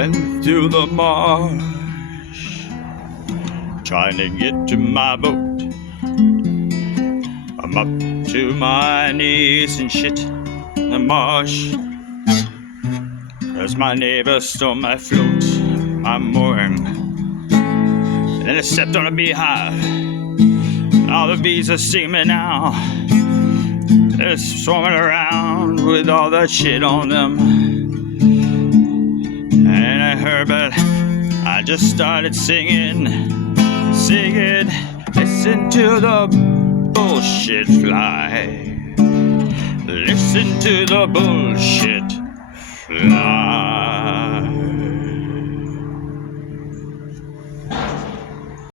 went through the marsh trying to get to my boat. I'm up to my knees in shit in the marsh, 'cause my neighbor stole my float, my mooring. And then I stepped on a beehive. All the bees are stinging now. They're swarming around with all that shit on them. And I heard, but I just started singing. Listen to the bullshit fly. Listen to the bullshit fly.